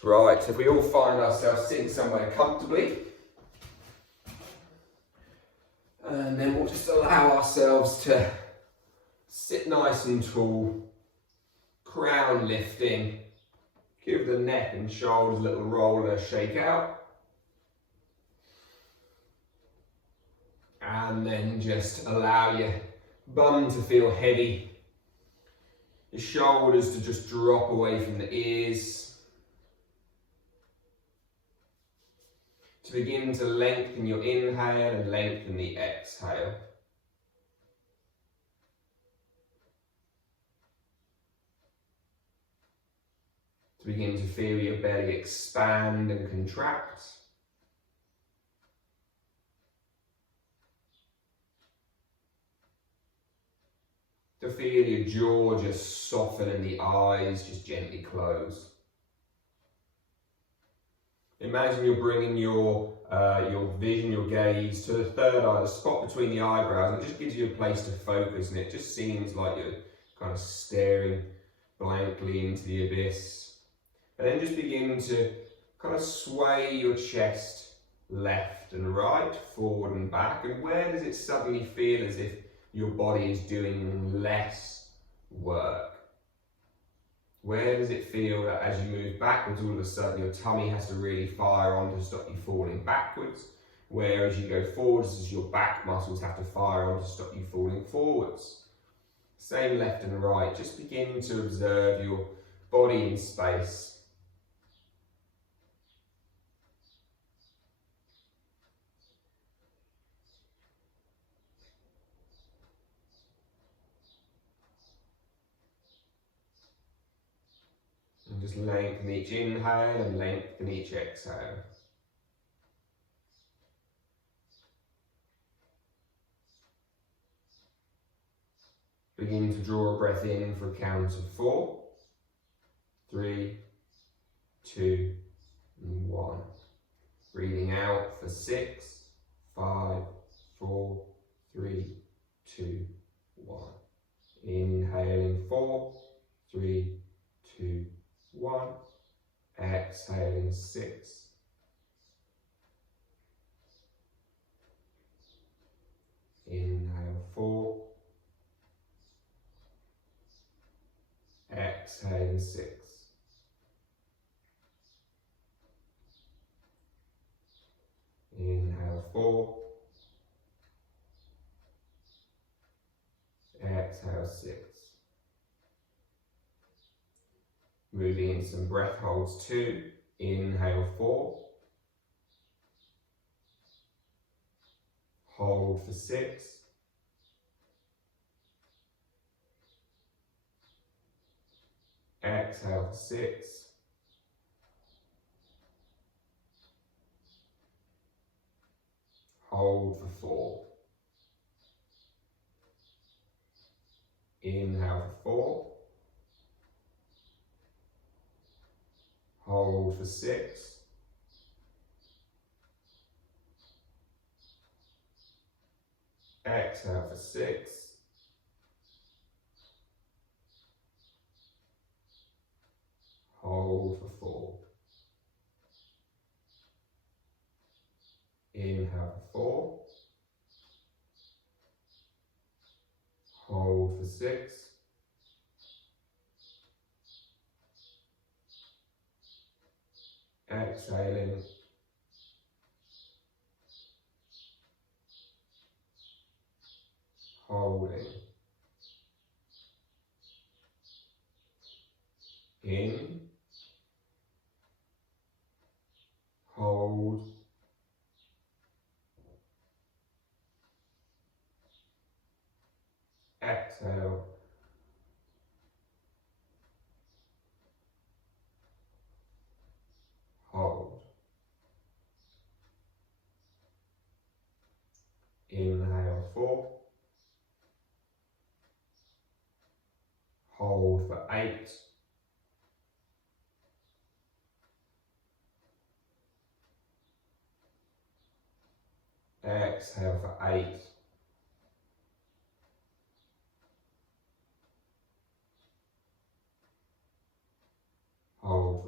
Right, so if we all find ourselves sitting somewhere comfortably, and then we'll just allow ourselves to sit nice and tall, crown lifting, give the neck and shoulders a little roll and a shake out, and then just allow your bum to feel heavy, your shoulders to just drop away from the ears, to begin to lengthen your inhale and lengthen the exhale. To begin to feel your belly expand and contract. To feel your jaw just soften and the eyes just gently close. Imagine you're bringing your vision, your gaze to the third eye, the spot between the eyebrows, and it just gives you a place to focus, and it just seems like you're kind of staring blankly into the abyss. And then just begin to kind of sway your chest left and right, forward and back, and where does it suddenly feel as if your body is doing less work? Where does it feel that as you move backwards, all of a sudden your tummy has to really fire on to stop you falling backwards? Where as you go forwards, as your back muscles have to fire on to stop you falling forwards? Same left and right. Just begin to observe your body in space. And just lengthen each inhale and lengthen each exhale. Begin to draw a breath in for a count of 4, 3, 2, and 1. Breathing out for 6, 5, 4, 3, 2, 1. Inhaling 4, 3, 2, 1. Exhaling 6. Inhale 4. Exhaling 6. Inhale 4. Exhale 6. Moving in some breath holds 2. Inhale 4. Hold for 6. Exhale for 6. Hold for 4. Inhale for 4. Hold for 6. Exhale for 6. Hold for 4. Inhale for 4. Hold for 6. Exhaling. Holding. In. Hold. Exhale. Hold. Inhale 4. Hold for 8. Exhale for 8. Hold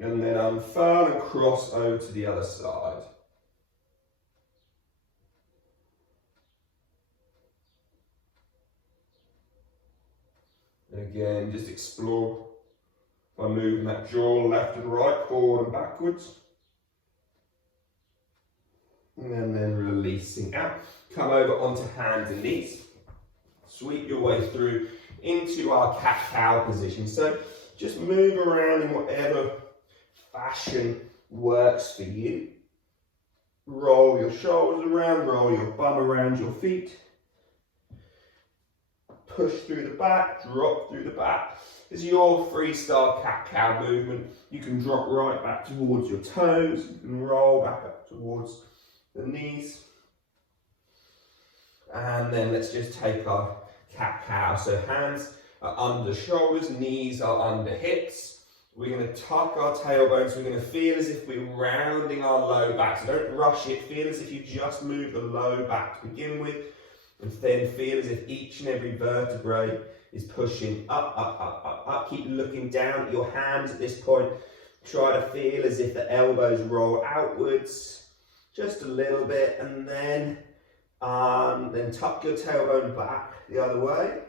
And then unfurl and cross over to the other side. And again, just explore by moving that jaw left and right, forward and backwards. And then releasing out. Come over onto hands and knees. Sweep your way through into our cat-cow position. So just move around in whatever fashion works for you. Roll your shoulders around, roll your bum around your feet. Push through the back, drop through the back. This is your freestyle cat-cow movement. You can drop right back towards your toes. You can roll back up towards the knees. And then let's just take our cat-cow. So hands are under shoulders, knees are under hips. We're going to tuck our tailbones. We're going to feel as if we're rounding our low back. So don't rush it. Feel as if you just move the low back to begin with. And then feel as if each and every vertebrae is pushing up, up, up, up, up. Keep looking down at your hands at this point. Try to feel as if the elbows roll outwards just a little bit, and then tuck your tailbone back the other way.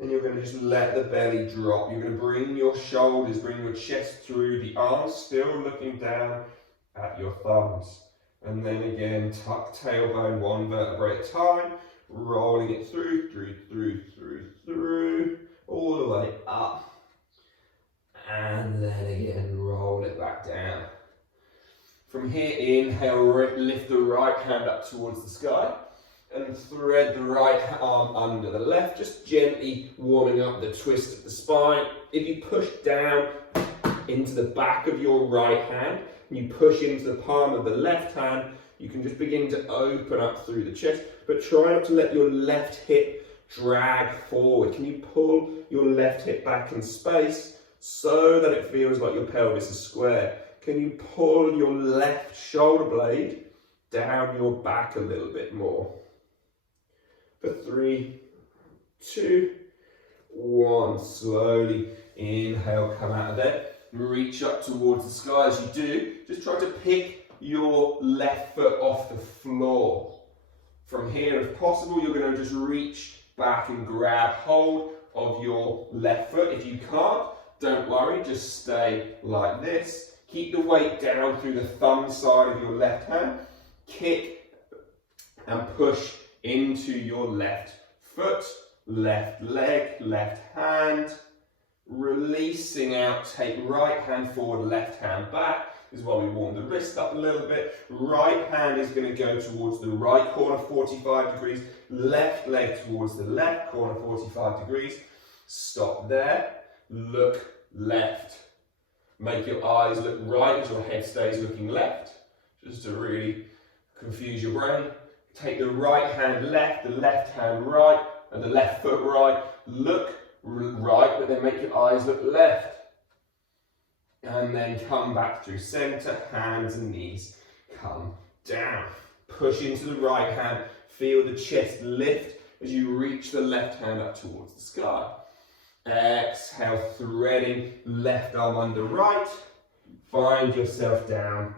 And you're going to just let the belly drop. You're going to bring your shoulders, bring your chest through the arms, still looking down at your thumbs. And then again, tuck tailbone one vertebrae at a time, rolling it through, all the way up. And then again, roll it back down. From here, inhale, lift the right hand up towards the sky and thread the right arm under the left, just gently warming up the twist of the spine. If you push down into the back of your right hand, and you push into the palm of the left hand, you can just begin to open up through the chest, but try not to let your left hip drag forward. Can you pull your left hip back in space so that it feels like your pelvis is square? Can you pull your left shoulder blade down your back a little bit more? For 3, 2, 1. Slowly inhale, come out of there. Reach up towards the sky. As you do, just try to pick your left foot off the floor. From here, if possible, you're going to just reach back and grab hold of your left foot. If you can't, don't worry, just stay like this. Keep the weight down through the thumb side of your left hand. Kick and push into your left foot, left leg, left hand. Releasing out, take right hand forward, left hand back. This is why we warm the wrist up a little bit. Right hand is going to go towards the right corner, 45 degrees. Left leg towards the left corner, 45 degrees. Stop there. Look left. Make your eyes look right as your head stays looking left, just to really confuse your brain. Take the right hand left, the left hand right, and the left foot right. Look right, but then make your eyes look left. And then come back through center, hands and knees. Come down. Push into the right hand. Feel the chest lift as you reach the left hand up towards the sky. Exhale, threading left arm under right. Find yourself down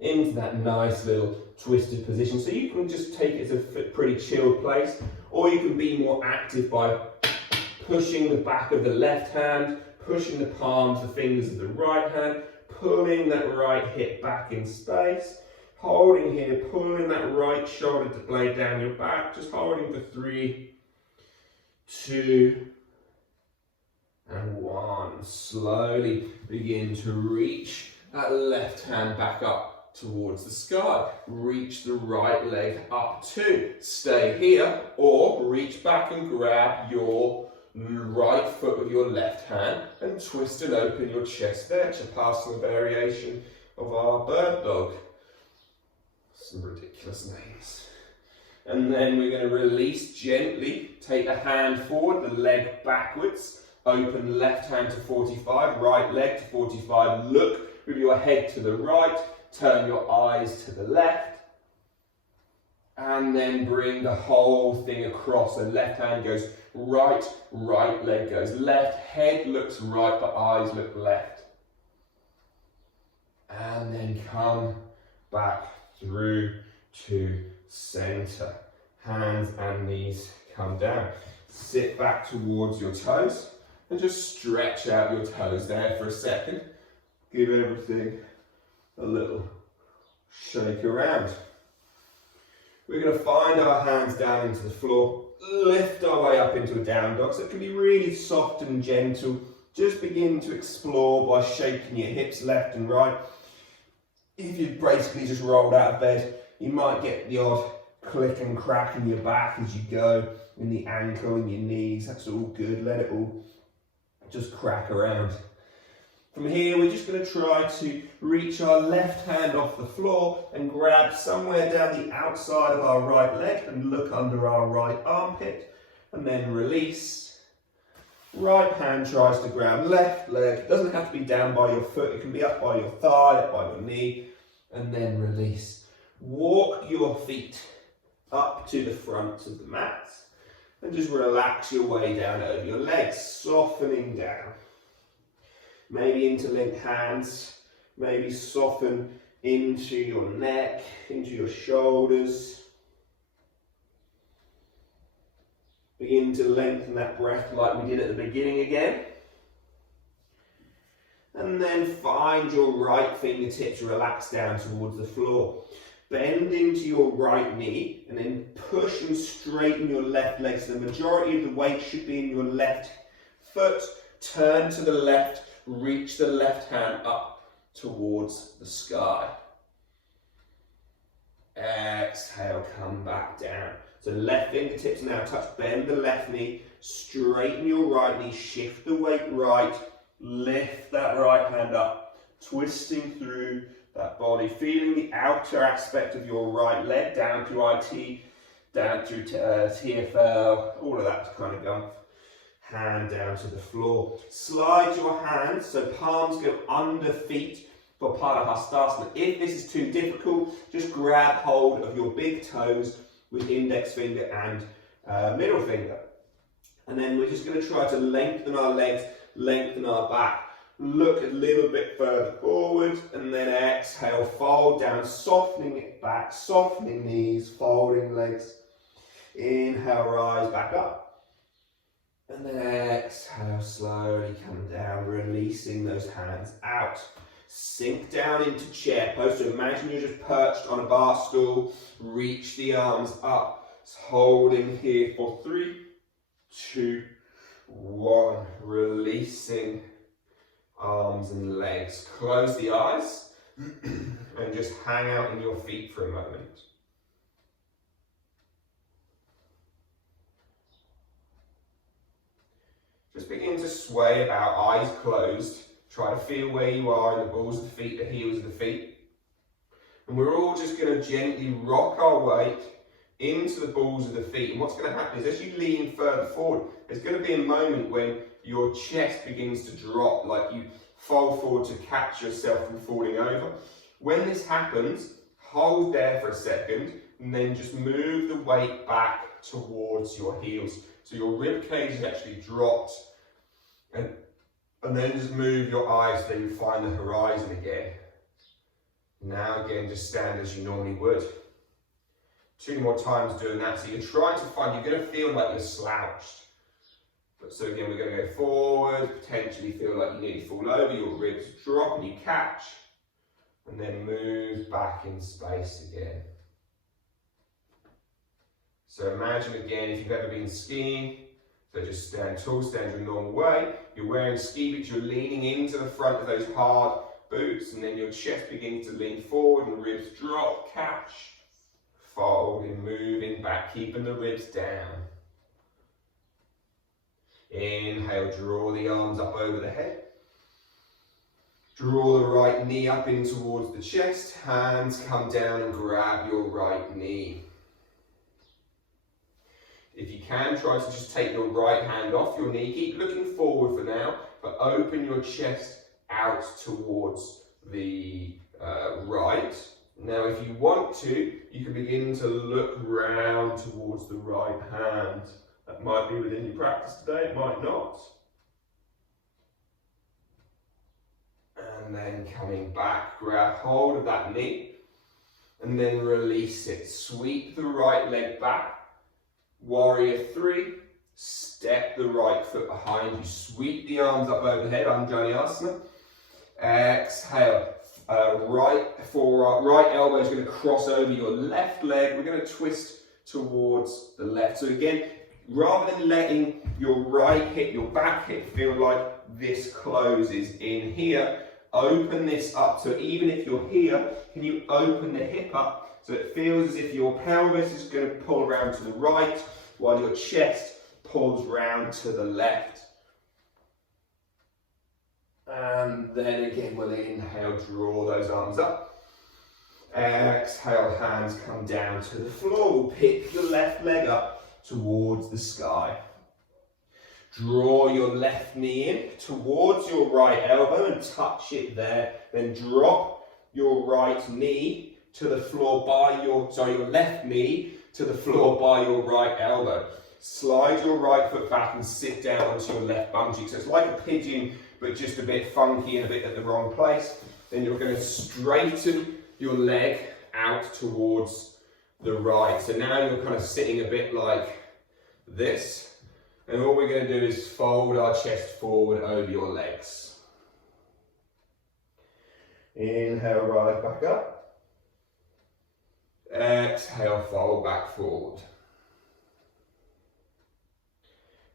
into that nice little twisted position. So you can just take it as a pretty chilled place, or you can be more active by pushing the back of the left hand, pushing the palms, the fingers of the right hand, pulling that right hip back in space, holding here, pulling that right shoulder blade down your back, just holding for 3, 2, and 1. Slowly begin to reach that left hand back up towards the sky. Reach the right leg up too. Stay here, or reach back and grab your right foot with your left hand and twist and open your chest there. Chappasana variation of our bird dog. Some ridiculous names. And then we're going to release gently. Take the hand forward, the leg backwards. Open left hand to 45, right leg to 45. Look with your head to the right. Turn your eyes to the left. And then bring the whole thing across. The left hand goes right, right leg goes left. Head looks right, but eyes look left. and then come back through to center. Hands and knees come down. Sit back towards your toes and just stretch out your toes there for a second. Give everything a little shake around. We're going to find our hands down into the floor, lift our way up into a down dog. So it can be really soft and gentle. Just begin to explore by shaking your hips left and right. If you've basically just rolled out of bed, you might get the odd click and crack in your back as you go, in the ankle and your knees. That's all good. Let it all just crack around. From here, we're just going to try to reach our left hand off the floor and grab somewhere down the outside of our right leg and look under our right armpit, and then release. Right hand tries to grab left leg. It doesn't have to be down by your foot. It can be up by your thigh, up by your knee, and then release. Walk your feet up to the front of the mat and just relax your way down over your legs, softening down. Maybe interlink hands, maybe soften into your neck, into your shoulders. Begin to lengthen that breath like we did at the beginning again. And then find your right fingertips relax down towards the floor. Bend into your right knee and then push and straighten your left leg. So the majority of the weight should be in your left foot. Turn to the left, reach the left hand up towards the sky. Exhale, come back down. So left fingertips now touch, bend the left knee, straighten your right knee, shift the weight right, lift that right hand up, twisting through that body, feeling the outer aspect of your right leg down to IT, down through TFL, all of that kind of gum. Hand down to the floor. Slide your hands so palms go under feet for Padahastasana. If this is too difficult, just grab hold of your big toes with index finger and middle finger. And then we're just going to try to lengthen our legs, lengthen our back. Look a little bit further forward and then exhale, fold down, softening it back, softening knees, folding legs. Inhale, rise back up. And then exhale, slowly come down, releasing those hands out. Sink down into chair pose. So imagine you're just perched on a bar stool. Reach the arms up. It's holding here for 3, 2, 1. Releasing arms and legs. Close the eyes and just hang out in your feet for a moment. Just begin to sway about, eyes closed. Try to feel where you are in the balls of the feet, the heels of the feet. And we're all just going to gently rock our weight into the balls of the feet. And what's going to happen is as you lean further forward, there's going to be a moment when your chest begins to drop, like you fall forward to catch yourself from falling over. When this happens, hold there for a second and then just move the weight back towards your heels. So your rib cage is actually dropped, and then just move your eyes so you find the horizon again. Now again, just stand as you normally would. 2 more times doing that. So you're trying to find, you're going to feel like you're slouched. But so again, we're going to go forward, potentially feel like you nearly fall over, your ribs drop and you catch, and then move back in space again. So imagine again, if you've ever been skiing, so just stand tall, stand your normal way. You're wearing ski boots, you're leaning into the front of those hard boots, and then your chest begins to lean forward and ribs drop, catch, fold, and moving back, keeping the ribs down. Inhale, draw the arms up over the head. Draw the right knee up in towards the chest. Hands come down and grab your right knee. If you can, try to just take your right hand off your knee. Keep looking forward for now, but open your chest out towards the right. Now, if you want to, you can begin to look round towards the right hand. That might be within your practice today, it might not. And then coming back, grab hold of that knee and then release it. Sweep the right leg back. Warrior 3. Step the right foot behind you. Sweep the arms up overhead, Anjaneyasana. Exhale. Right elbow is going to cross over your left leg. We're going to twist towards the left. So again, rather than letting your right hip, your back hip feel like this closes in here, open this up. So even if you're here, can you open the hip up so it feels as if your pelvis is going to pull around to the right while your chest pulls round to the left. And then again, we'll inhale, draw those arms up. Exhale, hands come down to the floor. We'll pick the left leg up towards the sky. Draw your left knee in towards your right elbow and touch it there. Then drop your right knee to the floor by your left knee to the floor by your right elbow. Slide your right foot back and sit down onto your left bum cheek. So it's like a pigeon, but just a bit funky and a bit at the wrong place. Then you're going to straighten your leg out towards the right. So now you're kind of sitting a bit like this. And all we're going to do is fold our chest forward over your legs. Inhale, rise back up. Exhale, fold back forward.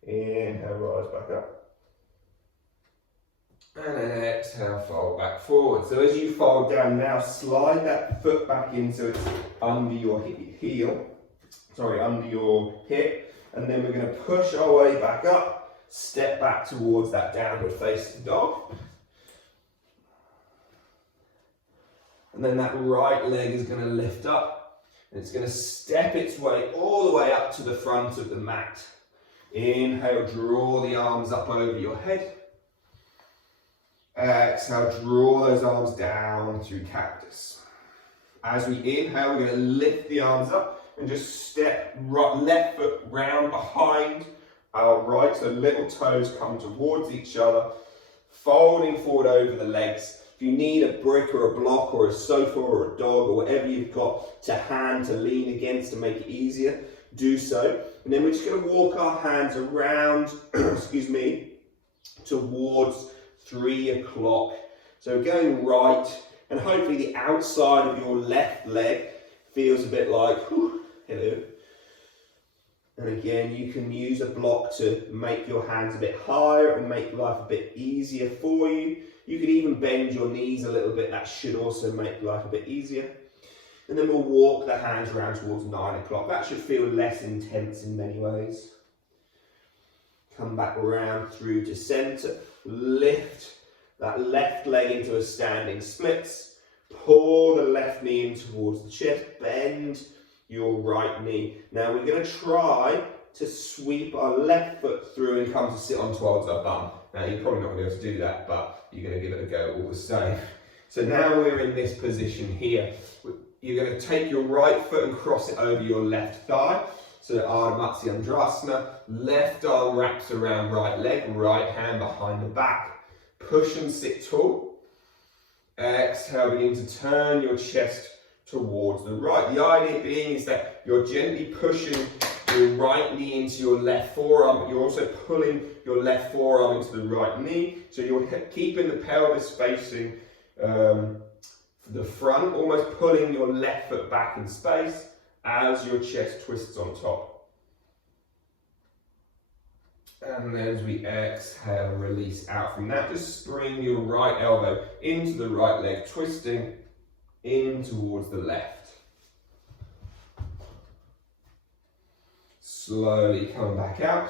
Inhale, rise back up. And then exhale, fold back forward. So as you fold down now, slide that foot back in so it's under your under your hip. And then we're going to push our way back up, step back towards that downward facing dog. And then that right leg is going to lift up and it's going to step its way all the way up to the front of the mat. Inhale, draw the arms up over your head. Exhale, draw those arms down through cactus. As we inhale, we're going to lift the arms up and just step left foot round behind our right, so little toes come towards each other, folding forward over the legs. If you need a brick or a block or a sofa or a dog or whatever you've got to hand to lean against to make it easier, do so. And then we're just going to walk our hands around, towards 3 o'clock. So going right, and hopefully the outside of your left leg feels a bit like, hello. And again, you can use a block to make your hands a bit higher and make life a bit easier for you. You could even bend your knees a little bit. That should also make life a bit easier. And then we'll walk the hands around towards 9 o'clock. That should feel less intense in many ways. Come back around through to center. Lift that left leg into a standing splits. Pull the left knee in towards the chest. Bend your right knee. Now we're going to try to sweep our left foot through and come to sit on towards our bum. Now you're probably not going to be able to do that, but you're going to give it a go all the same. So now we're in this position here. You're going to take your right foot and cross it over your left thigh. So Ardha Matsyendrasana, left arm wraps around right leg, right hand behind the back. Push and sit tall. Exhale, begin to turn your chest towards the right. The idea being is that you're gently pushing your right knee into your left forearm, but you're also pulling your left forearm into the right knee. So you're keeping the pelvis facing the front, almost pulling your left foot back in space as your chest twists on top. And then as we exhale, release out from that, just bring your right elbow into the right leg, twisting in towards the left. Slowly come back out,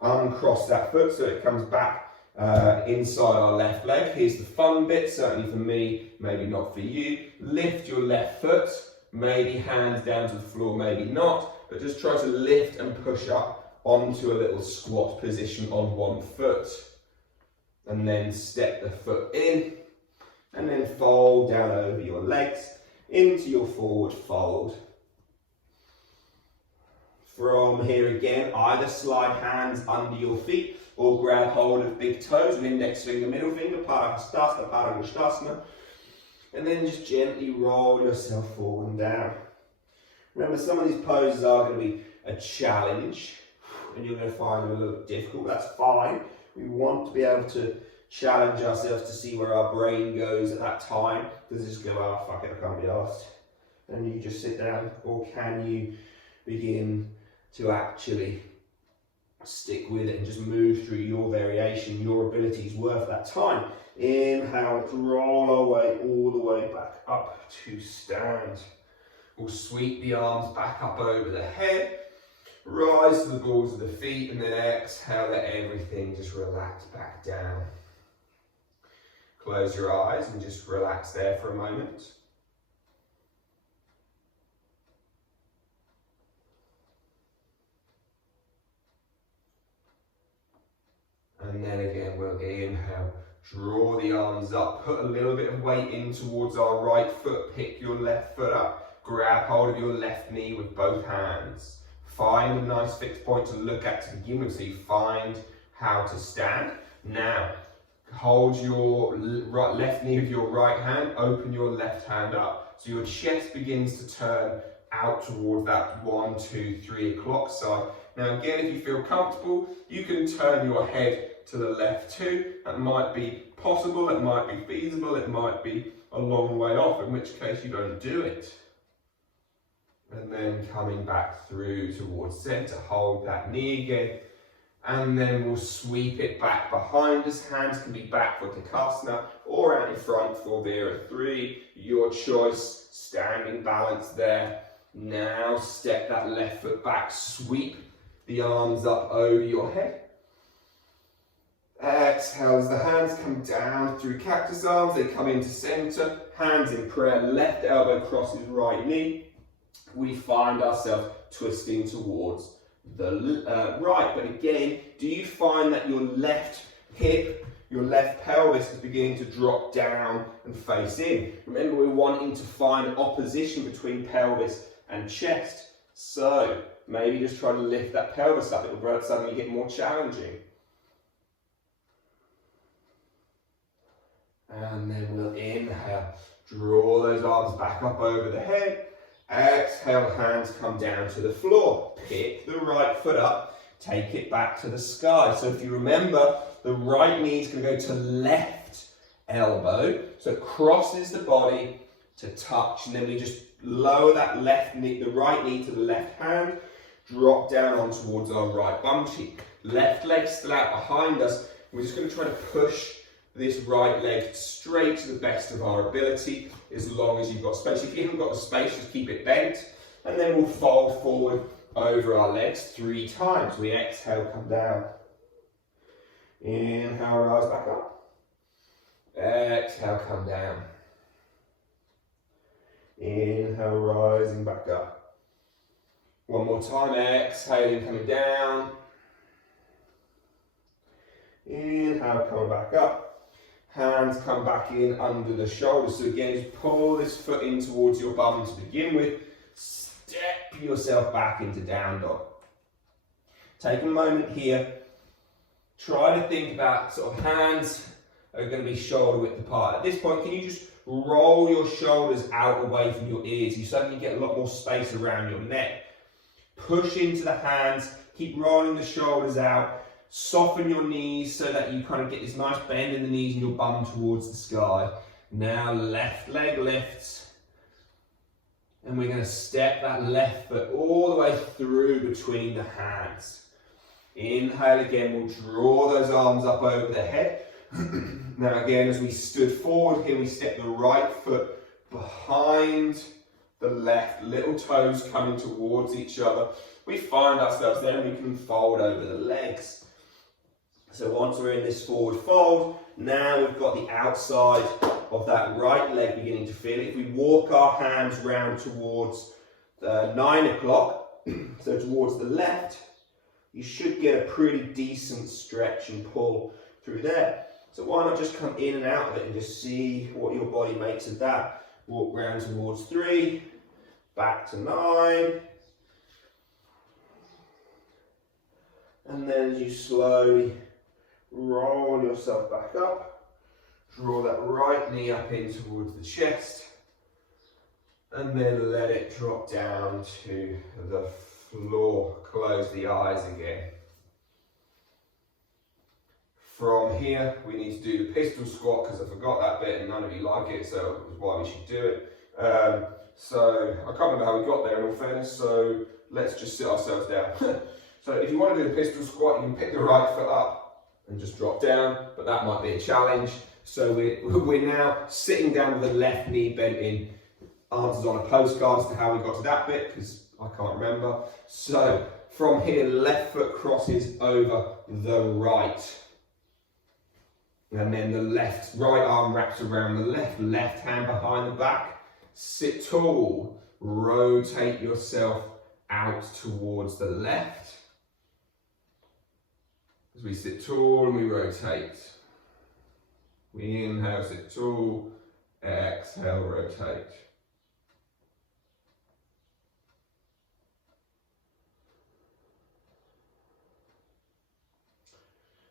uncross that foot so it comes back inside our left leg. Here's the fun bit, certainly for me, maybe not for you. Lift your left foot, maybe hands down to the floor, maybe not, but just try to lift and push up onto a little squat position on one foot. And then step the foot in, and then fold down over your legs into your forward fold. From here again, either slide hands under your feet or grab hold of big toes with index finger, middle finger, Parahastasana, Parangastasana, and then just gently roll yourself forward and down. Remember, some of these poses are going to be a challenge, and you're going to find them a little bit difficult. That's fine. We want to be able to challenge ourselves to see where our brain goes at that time. Does it just go, oh, fuck it, I can't be asked? And you just sit down, or can you begin to actually stick with it and just move through your variation, your abilities worth that time? Inhale, let's roll our way all the way back up to stand. We'll sweep the arms back up over the head, rise to the balls of the feet, and then exhale, let everything just relax back down. Close your eyes and just relax there for a moment. And then again, we'll inhale, draw the arms up, put a little bit of weight in towards our right foot, pick your left foot up, grab hold of your left knee with both hands. Find a nice fixed point to look at to begin with, so you find how to stand. Now, hold your left knee with your right hand, open your left hand up. So your chest begins to turn out toward that 1, 2, 3 o'clock side. Now again, if you feel comfortable, you can turn your head to the left too. That might be possible, it might be feasible, it might be a long way off, in which case you don't do it. And then coming back through towards center, hold that knee again. And then we'll sweep it back behind us. Hands can be back for Takasana or out in front for Vira 3. Your choice, standing balance there. Now step that left foot back, sweep the arms up over your head. Exhale as the hands come down through cactus arms, they come into center, hands in prayer, left elbow crosses right knee. We find ourselves twisting towards the right, but again, do you find that your left hip, your left pelvis is beginning to drop down and face in? Remember, we're wanting to find opposition between pelvis and chest, so maybe just try to lift that pelvis up. It will suddenly get more challenging. And then we'll inhale, draw those arms back up over the head. Exhale, hands come down to the floor. Pick the right foot up, take it back to the sky. So if you remember, the right knee is going to go to left elbow, so it crosses the body to touch, and then we just lower that left knee, the right knee to the left hand, drop down on towards our right bum cheek. Left leg still out behind us. We're just going to try to push this right leg straight to the best of our ability, as long as you've got space. If you haven't got the space, just keep it bent, and then we'll fold forward over our legs 3 times. We exhale, come down. Inhale, rise back up. Exhale, come down. Inhale, rising back up. One more time, exhaling, coming down. Inhale, coming back up. Hands come back in under the shoulders. So again, just pull this foot in towards your bum to begin with. Step yourself back into down dog. Take a moment here. Try to think about sort of hands are going to be shoulder width apart. At this point, can you just roll your shoulders out away from your ears? You suddenly get a lot more space around your neck. Push into the hands. Keep rolling the shoulders out. Soften your knees so that you kind of get this nice bend in the knees and your bum towards the sky. Now left leg lifts. And we're going to step that left foot all the way through between the hands. Inhale again, we'll draw those arms up over the head. Now again, as we stood forward here, we step the right foot behind the left, little toes coming towards each other. We find ourselves there and we can fold over the legs. So once we're in this forward fold, now we've got the outside of that right leg beginning to feel it. If we walk our hands round towards 9 o'clock, so towards the left, you should get a pretty decent stretch and pull through there. So why not just come in and out of it and just see what your body makes of that. Walk round towards 3, back to 9. And then as you slowly Roll yourself back up. Draw that right knee up in towards the chest. And then let it drop down to the floor. Close the eyes again. From here, we need to do the pistol squat because I forgot that bit and none of you like it, so it was why we should do it. So I can't remember how we got there in all fairness, so let's just sit ourselves down. So if you want to do the pistol squat, you can pick the right foot up and just drop down, but that might be a challenge. So we're now sitting down with the left knee bent in. Answers on a postcard as to how we got to that bit, because I can't remember. So from here, left foot crosses over the right. And then the right arm wraps around the left hand behind the back. Sit tall, rotate yourself out towards the left. As we sit tall and we rotate. We inhale, sit tall, exhale, rotate.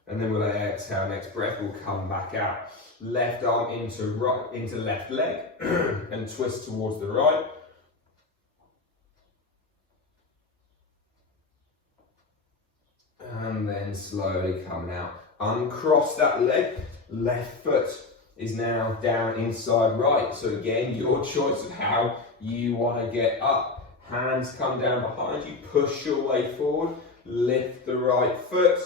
And then we'll exhale, next breath, we'll come back out. Left arm into left leg and twist towards the right. And then slowly coming out. Uncross that leg, left foot is now down inside right. So again, your choice of how you want to get up. Hands come down behind you, push your way forward, lift the right foot.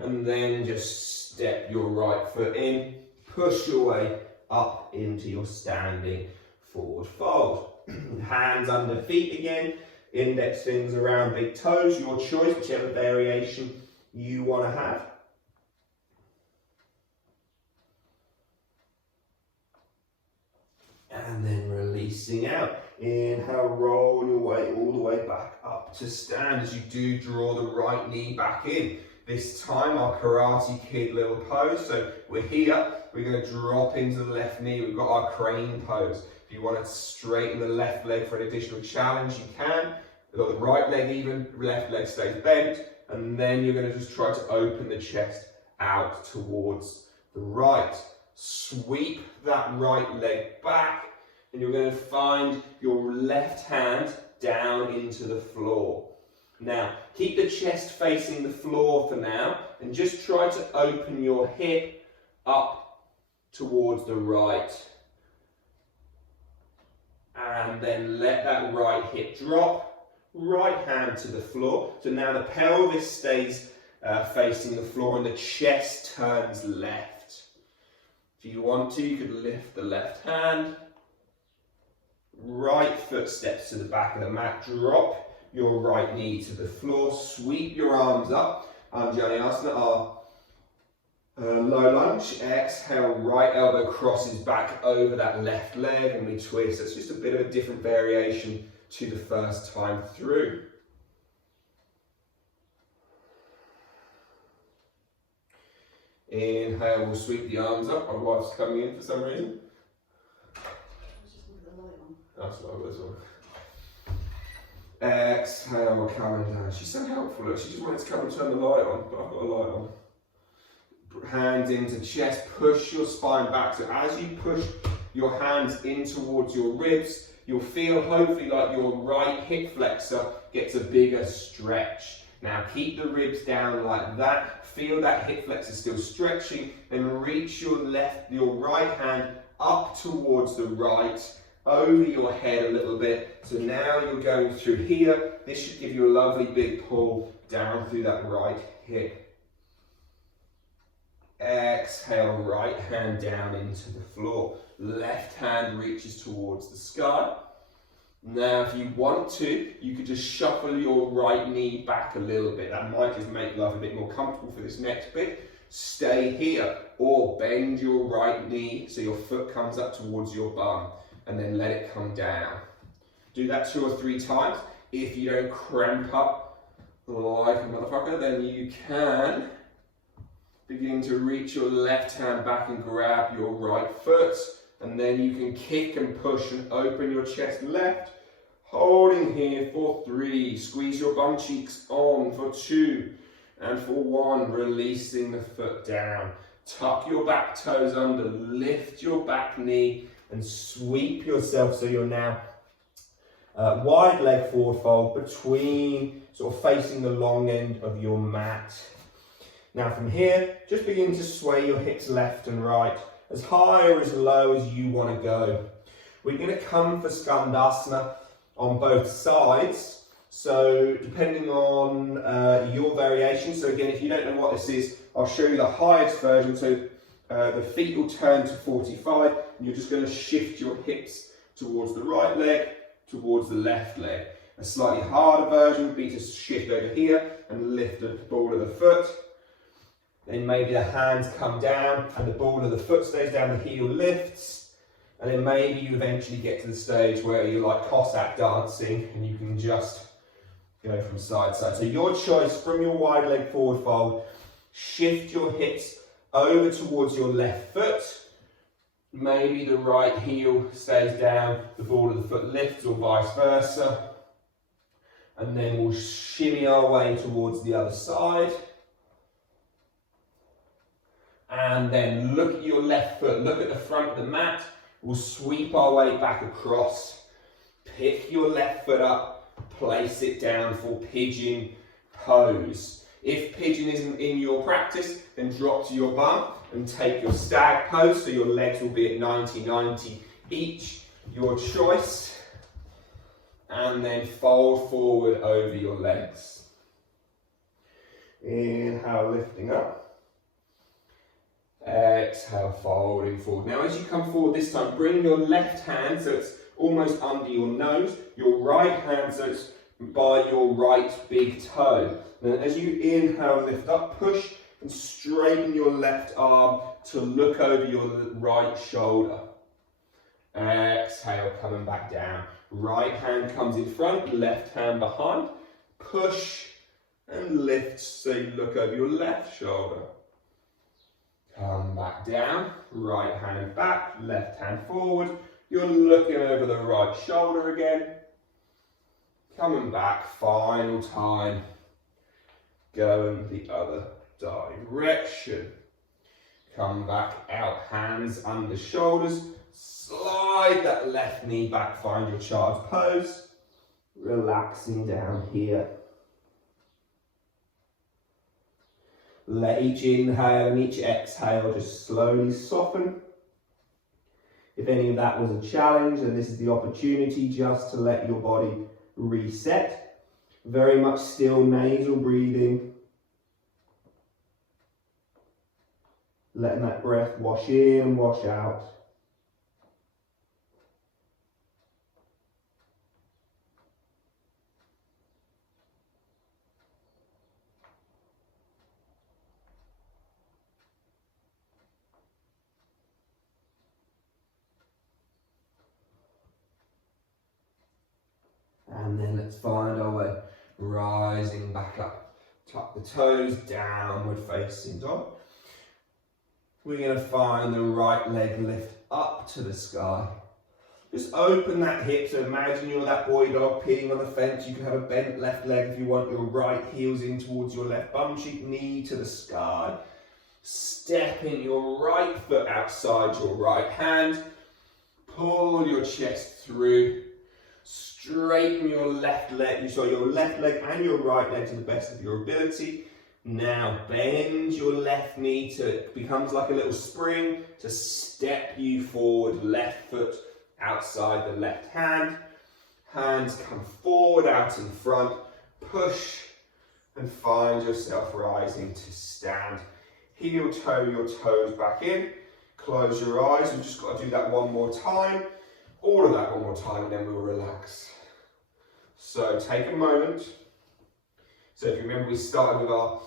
And then just step your right foot in, push your way up into your standing forward fold. Hands under feet again, index fingers around big toes, your choice, whichever variation you want to have. And then releasing out. Inhale, roll your way all the way back up to stand as you do draw the right knee back in. This time our Karate Kid little pose, so we're here, we're going to drop into the left knee, we've got our crane pose. If you want to straighten the left leg for an additional challenge, you can. We've got the right leg even, left leg stays bent, and then you're going to just try to open the chest out towards the right. Sweep that right leg back, and you're going to find your left hand down into the floor. Now, keep the chest facing the floor for now, and just try to open your hip up towards the right. And then let that right hip drop, right hand to the floor. So now the pelvis stays facing the floor and the chest turns left. If you want to, you could lift the left hand. Right foot steps to the back of the mat, drop your right knee to the floor, sweep your arms up. Anjaneyasana, our low lunge. Exhale, right elbow crosses back over that left leg and we twist. It's just a bit of a different variation to the first time through. Inhale, we'll sweep the arms up. My wife's coming in for some reason. That's what I was on. Exhale, coming down. She's so helpful. Look, she just wanted to come and turn the light on, but I've got a light on. Hands into chest, push your spine back. So as you push your hands in towards your ribs, you'll feel hopefully like your right hip flexor gets a bigger stretch. Now keep the ribs down like that. Feel that hip flexor still stretching. Then reach your right hand up towards the right, over your head a little bit. So now you're going through here. This should give you a lovely big pull down through that right hip. Exhale, right hand down into the floor. Left hand reaches towards the sky. Now, if you want to, you could just shuffle your right knee back a little bit. That might just make life a bit more comfortable for this next bit. Stay here, or bend your right knee so your foot comes up towards your bum. And then let it come down. Do that 2 or 3 times. If you don't cramp up like a motherfucker, then you can begin to reach your left hand back and grab your right foot. And then you can kick and push and open your chest left. Holding here for 3. Squeeze your bum cheeks on for 2. And for 1, releasing the foot down. Tuck your back toes under, lift your back knee and sweep yourself so you're now wide leg forward fold between, sort of facing the long end of your mat. Now from here, just begin to sway your hips left and right, as high or as low as you want to go. We're going to come for Skandasana on both sides, so depending on your variation. So again, if you don't know what this is, I'll show you the highest version. So the feet will turn to 45, and you're just going to shift your hips towards the right leg, towards the left leg. A slightly harder version would be to shift over here and lift the ball of the foot. Then maybe the hands come down and the ball of the foot stays down, the heel lifts. And then maybe you eventually get to the stage where you're like Cossack dancing and you can just go from side to side. So your choice from your wide leg forward fold, shift your hips over towards your left foot. Maybe the right heel stays down, the ball of the foot lifts, or vice versa. And then we'll shimmy our way towards the other side. And then look at your left foot, look at the front of the mat. We'll sweep our way back across. Pick your left foot up, place it down for pigeon pose. If pigeon isn't in your practice, then drop to your bum and take your stag pose, so your legs will be at 90-90 each, your choice. And then fold forward over your legs. Inhale, lifting up. Exhale, folding forward. Now as you come forward this time, bring your left hand so it's almost under your nose, your right hand so it's by your right big toe. Then as you inhale, lift up, push and straighten your left arm to look over your right shoulder. Exhale, coming back down. Right hand comes in front, left hand behind. Push and lift so you look over your left shoulder. Come back down, right hand back, left hand forward. You're looking over the right shoulder again. Coming back, final time. Going the other direction. Come back out, hands under shoulders. Slide that left knee back, find your child's pose. Relaxing down here. Let each inhale and each exhale just slowly soften. If any of that was a challenge, then this is the opportunity just to let your body reset. Very much still nasal breathing. Letting that breath wash in and wash out. And then let's find our way, rising back up. Tuck the toes, downward facing dog. We're going to find the right leg lift up to the sky. Just open that hip, so imagine you're that boy dog peeing on the fence. You can have a bent left leg if you want. Your right heel's in towards your left bum cheek, knee to the sky. Step in your right foot outside your right hand. Pull your chest through. Straighten your left leg, your left leg and your right leg to the best of your ability. Now bend your left knee to it becomes like a little spring to step you forward, left foot outside the left hand. Hands come forward, out in front, push and find yourself rising to stand. Heel toe your toes back in, close your eyes. We've just got to do that one more time. All of that one more time and then we'll relax. So take a moment. So if you remember, we started with our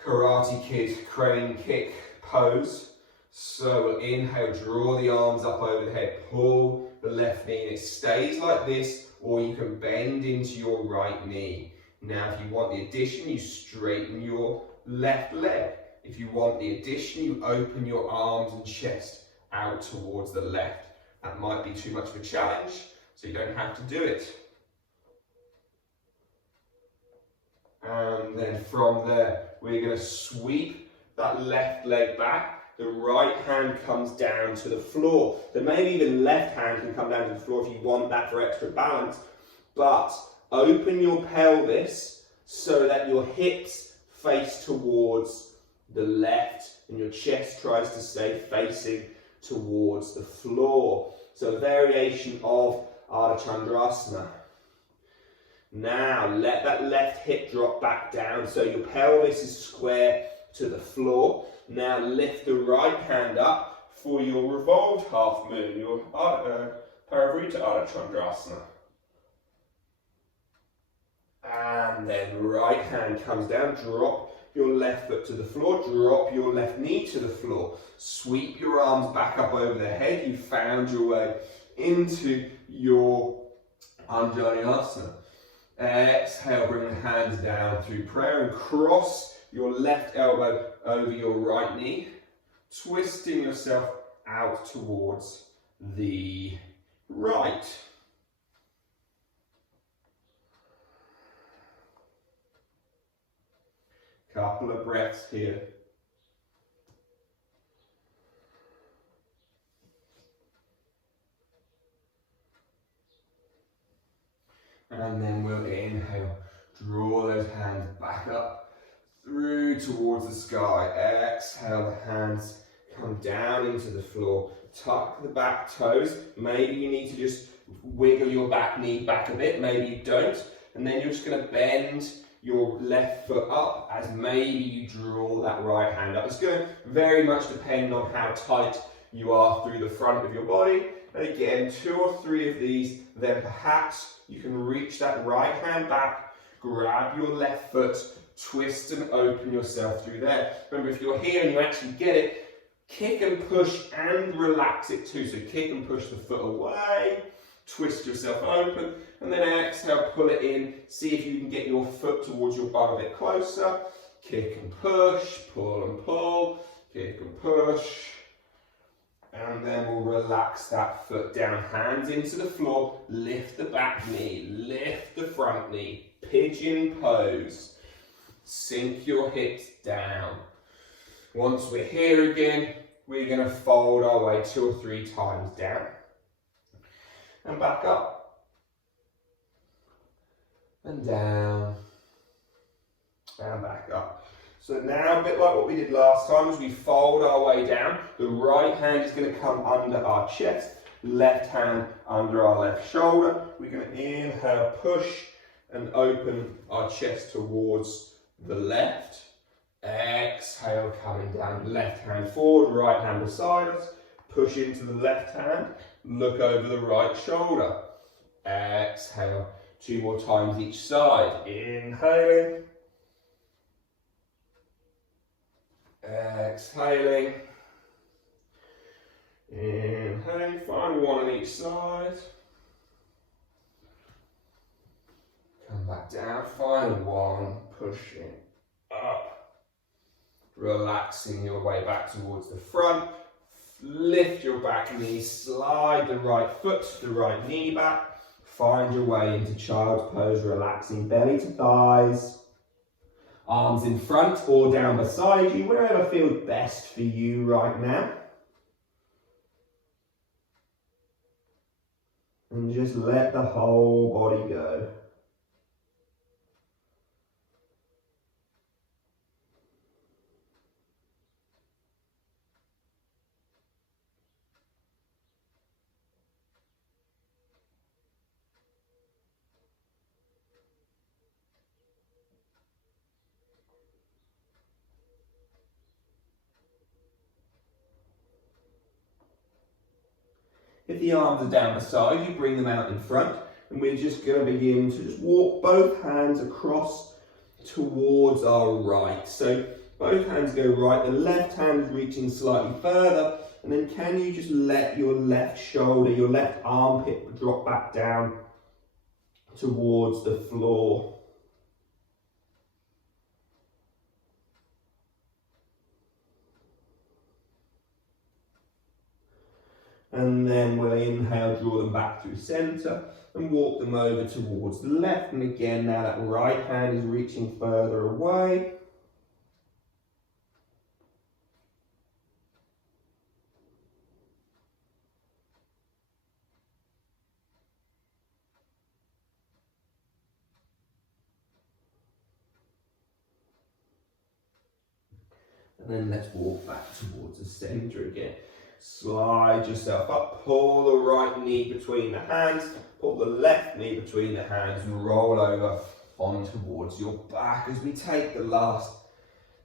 Karate Kid crane kick pose. So we'll inhale, draw the arms up over the head, pull the left knee, and it stays like this, or you can bend into your right knee. Now if you want the addition, you straighten your left leg. If you want the addition, you open your arms and chest out towards the left. That might be too much of a challenge, so you don't have to do it. And then from there, we're going to sweep that left leg back. The right hand comes down to the floor. So maybe even left hand can come down to the floor if you want that for extra balance. But open your pelvis so that your hips face towards the left and your chest tries to stay facing towards the floor. So a variation of Ardha Chandrasana. Now let that left hip drop back down so your pelvis is square to the floor. Now lift the right hand up for your revolved half moon, your Parivrtta Ardha Chandrasana. And then right hand comes down, drop your left foot to the floor, drop your left knee to the floor. Sweep your arms back up over the head. You found your way into your Anjaneyasana. Exhale, bring the hands down through prayer and cross your left elbow over your right knee, twisting yourself out towards the right. Couple of breaths here. And then we'll inhale, draw those hands back up through towards the sky. Exhale, the hands come down into the floor. Tuck the back toes. Maybe you need to just wiggle your back knee back a bit, maybe you don't. And then you're just going to bend your left foot up as maybe you draw that right hand up. It's going to very much depend on how tight you are through the front of your body. And again, 2 or 3 of these, then perhaps you can reach that right hand back, grab your left foot, twist and open yourself through there. Remember, if you're here and you actually get it, kick and push and relax it too. So kick and push the foot away, twist yourself open, and then exhale, pull it in. See if you can get your foot towards your bum a bit closer. Kick and push, pull and pull, kick and push. And then we'll relax that foot down, hands into the floor, lift the back knee, lift the front knee, pigeon pose. Sink your hips down. Once we're here again, we're going to fold our way 2 or 3 times down. And back up. And down. And back up. So now, a bit like what we did last time, as we fold our way down, the right hand is going to come under our chest, left hand under our left shoulder. We're going to inhale, push and open our chest towards the left. Exhale, coming down, left hand forward, right hand beside us. Push into the left hand, look over the right shoulder. Exhale, 2 more times each side. Inhaling. Exhaling. Inhaling, final one on each side. Come back down, final one, pushing up. Relaxing your way back towards the front. Lift your back knee, slide the right foot, the right knee back. Find your way into child's pose, relaxing belly to thighs. Arms in front or down beside you, wherever feels best for you right now. And just let the whole body go. If the arms are down beside you, bring them out in front, and we're just going to begin to just walk both hands across towards our right. So both hands go right, the left hand is reaching slightly further, and then can you just let your left shoulder, your left armpit drop back down towards the floor. And then we'll inhale, draw them back through center and walk them over towards the left. And again, now that right hand is reaching further away. And then let's walk back towards the center again. Slide yourself up, pull the right knee between the hands, pull the left knee between the hands and roll over on towards your back as we take the last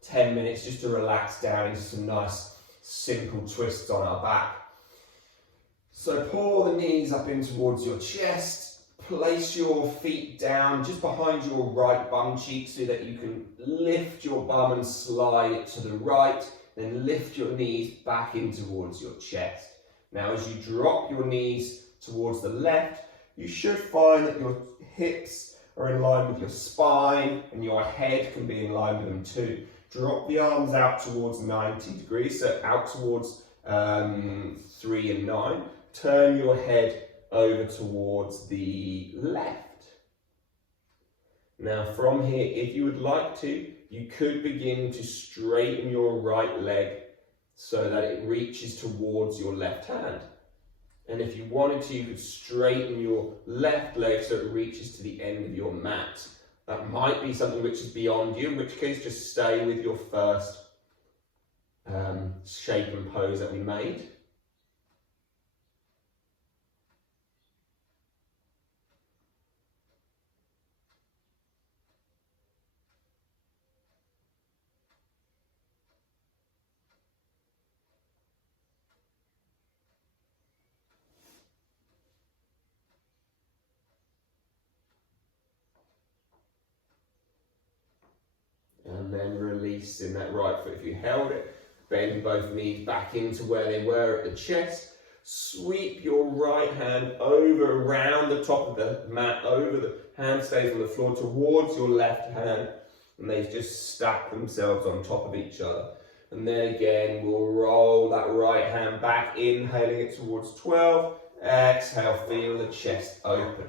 10 minutes just to relax down into some nice simple twists on our back. So pull the knees up in towards your chest, place your feet down just behind your right bum cheek so that you can lift your bum and slide it to the right. Then lift your knees back in towards your chest. Now as you drop your knees towards the left, you should find that your hips are in line with your spine and your head can be in line with them too. Drop the arms out towards 90 degrees, so out towards 3 and 9. Turn your head over towards the left. Now from here, if you would like to, you could begin to straighten your right leg so that it reaches towards your left hand. And if you wanted to, you could straighten your left leg so it reaches to the end of your mat. That might be something which is beyond you, in which case just stay with your first shape and pose that we made. And then releasing that right foot. If you held it, bend both knees back into where they were at the chest. Sweep your right hand over around the top of the mat, over the hand stays on the floor towards your left hand. And they just stack themselves on top of each other. And then again, we'll roll that right hand back, inhaling it towards 12. Exhale, feel the chest open.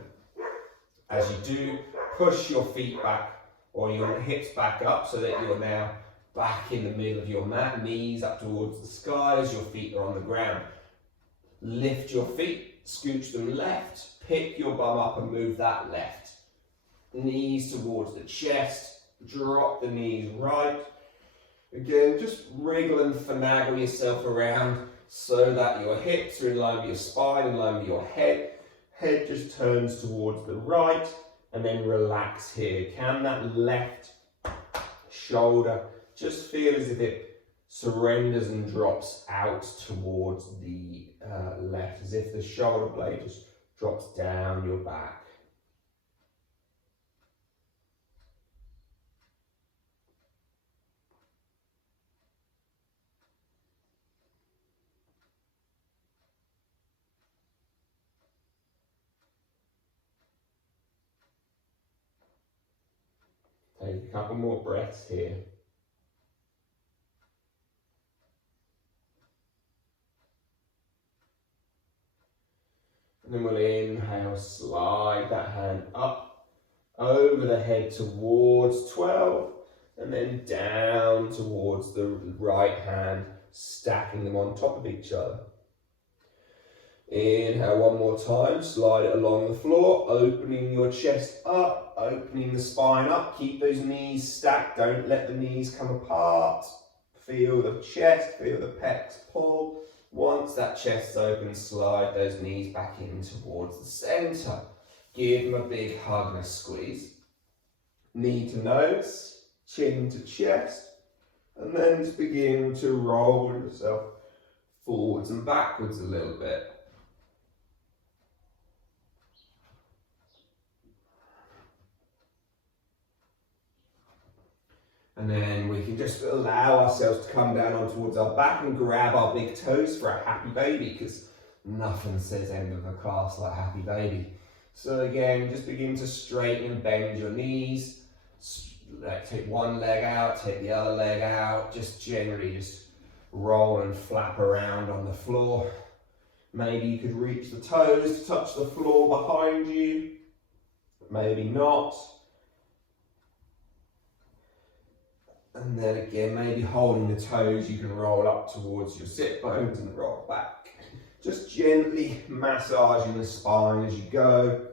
As you do, push your feet back or your hips back up so that you're now back in the middle of your mat, knees up towards the sky as your feet are on the ground. Lift your feet, scooch them left, pick your bum up and move that left. Knees towards the chest, drop the knees right. Again, just wriggle and finagle yourself around so that your hips are in line with your spine, in line with your head. Head just turns towards the right. And then relax here. Can that left shoulder just feel as if it surrenders and drops out towards the left, as if the shoulder blade just drops down your back. Take a couple more breaths here. And then we'll inhale, slide that hand up, over the head towards 12, and then down towards the right hand, stacking them on top of each other. Inhale one more time, slide it along the floor, opening your chest up, opening the spine up, keep those knees stacked, don't let the knees come apart. Feel the chest, feel the pecs pull. Once that chest's open, slide those knees back in towards the center. Give them a big hug and a squeeze. Knee to nose, chin to chest, and then just begin to roll yourself forwards and backwards a little bit. And then we can just allow ourselves to come down on towards our back and grab our big toes for a happy baby, because nothing says end of a class like happy baby. So again, just begin to straighten and bend your knees. Take one leg out, take the other leg out. Just generally just roll and flap around on the floor. Maybe you could reach the toes to touch the floor behind you. Maybe not. And then again, maybe holding the toes, you can roll up towards your sit bones and roll back. Just gently massaging the spine as you go.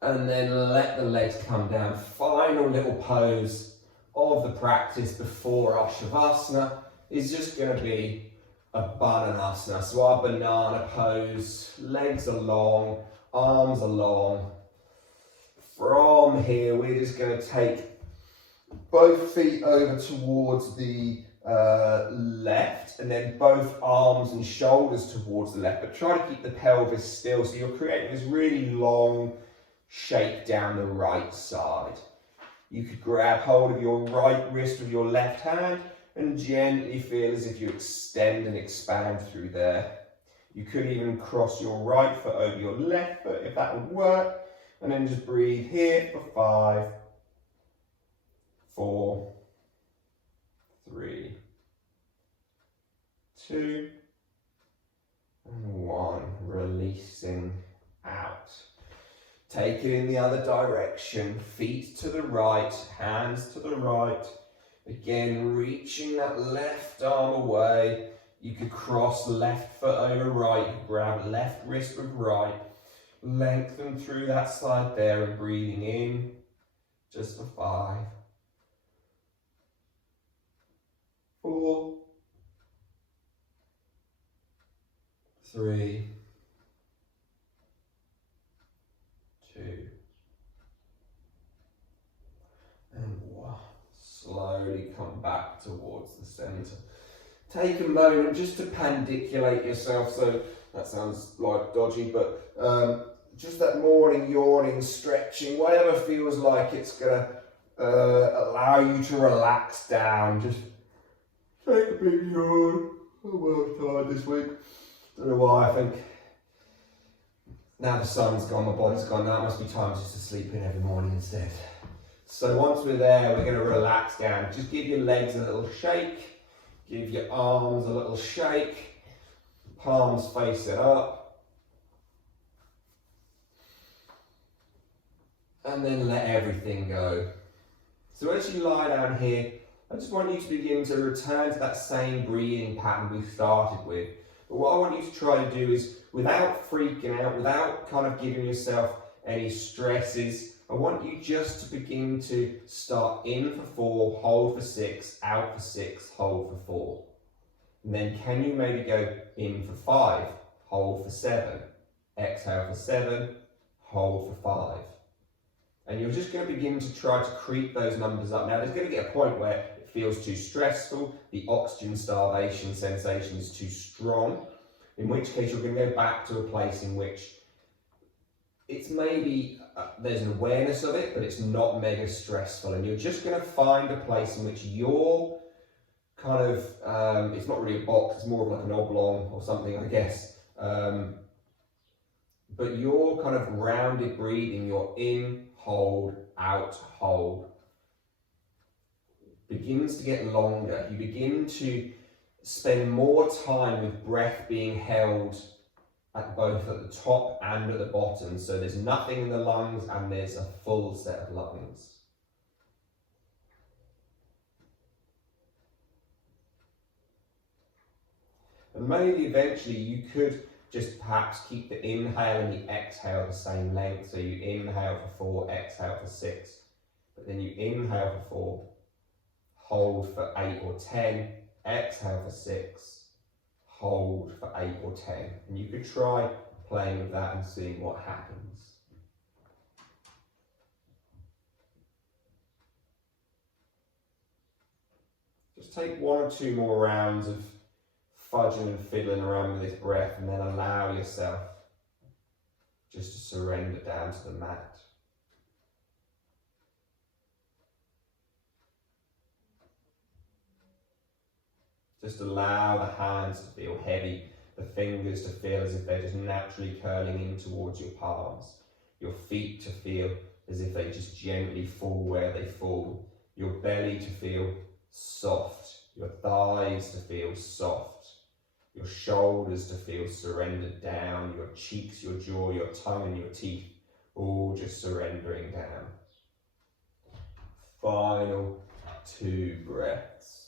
And then let the legs come down. Final little pose of the practice before our Shavasana is just going to be a Bananasana. So our banana pose, legs are long, arms are long. From here, we're just going to take both feet over towards the left, and then both arms and shoulders towards the left, but try to keep the pelvis still, so you're creating this really long shape down the right side. You could grab hold of your right wrist with your left hand and gently feel as if you extend and expand through there. You could even cross your right foot over your left foot if that would work, and then just breathe here for 5, 4, 3, 2, and 1. Releasing out. Take it in the other direction. Feet to the right, hands to the right. Again, reaching that left arm away. You could cross left foot over right. Grab left wrist with right. Lengthen through that side there and breathing in just for 5, 4, 3, 2, and 1. Slowly come back towards the center. Take a moment just to pandiculate yourself. So that sounds like dodgy, but just that morning yawning, stretching, whatever feels like it's going to allow you to relax down. Just take a big yawn. I'm well tired this week. Don't know why. I think now the sun's gone, my body's gone. Now it must be time just to sleep in every morning instead. So once we're there, we're going to relax down. Just give your legs a little shake. Give your arms a little shake. Palms face it up. And then let everything go. So as you lie down here, I just want you to begin to return to that same breathing pattern we started with. But what I want you to try to do is, without freaking out, without kind of giving yourself any stresses, I want you just to begin to start in for 4, hold for 6, out for 6, hold for 4. And then can you maybe go in for 5, hold for 7, exhale for 7, hold for 5. And you're just going to begin to try to creep those numbers up. Now there's going to get a point where it feels too stressful, the oxygen starvation sensation is too strong, in which case you're going to go back to a place in which it's maybe, there's an awareness of it, but it's not mega stressful. And you're just going to find a place in which you're kind of, it's not really a box, it's more of like an oblong or something, I guess. But your kind of rounded breathing, your in, hold, out, hold, begins to get longer. You begin to spend more time with breath being held at both at the top and at the bottom. So there's nothing in the lungs and there's a full set of lungs. And maybe eventually you could just perhaps keep the inhale and the exhale the same length. So you inhale for 4, exhale for 6. But then you inhale for 4, hold for 8 or 10, exhale for 6, hold for 8 or 10. And you could try playing with that and seeing what happens. Just take 1 or 2 more rounds of fudging and fiddling around with this breath, and then allow yourself just to surrender down to the mat. Just allow the hands to feel heavy, the fingers to feel as if they're just naturally curling in towards your palms, your feet to feel as if they just gently fall where they fall, your belly to feel soft, your thighs to feel soft, your shoulders to feel surrendered down, your cheeks, your jaw, your tongue and your teeth all just surrendering down. Final 2 breaths.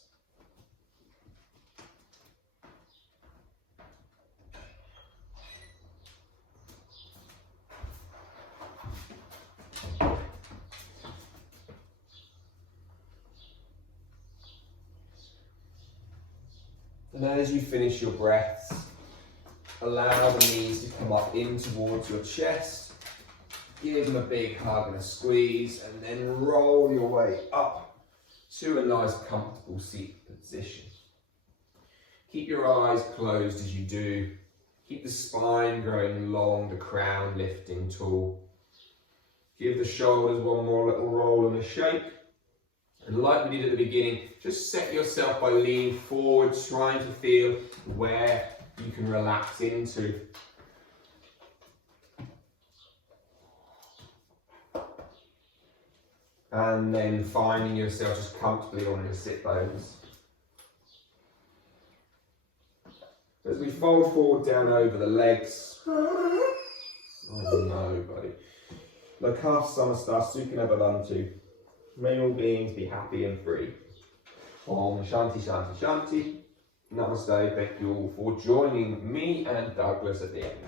And as you finish your breaths, allow the knees to come up in towards your chest. Give them a big hug and a squeeze, and then roll your way up to a nice comfortable seat position. Keep your eyes closed as you do. Keep the spine growing long, the crown lifting tall. Give the shoulders one more little roll and a shake. And like we did at the beginning, just set yourself by leaning forward, trying to feel where you can relax into. And then finding yourself just comfortably on your sit bones. As we fold forward down over the legs. Oh no, buddy. Lakah Samasta Sukhina Bhavantu. May all beings be happy and free. Om Shanti Shanti Shanti. Namaste. Thank you all for joining me and Douglas at the end.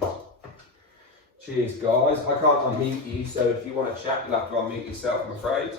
Cheers, guys. I can't unmute you, so if you want to chat, you'll have to unmute yourself, I'm afraid.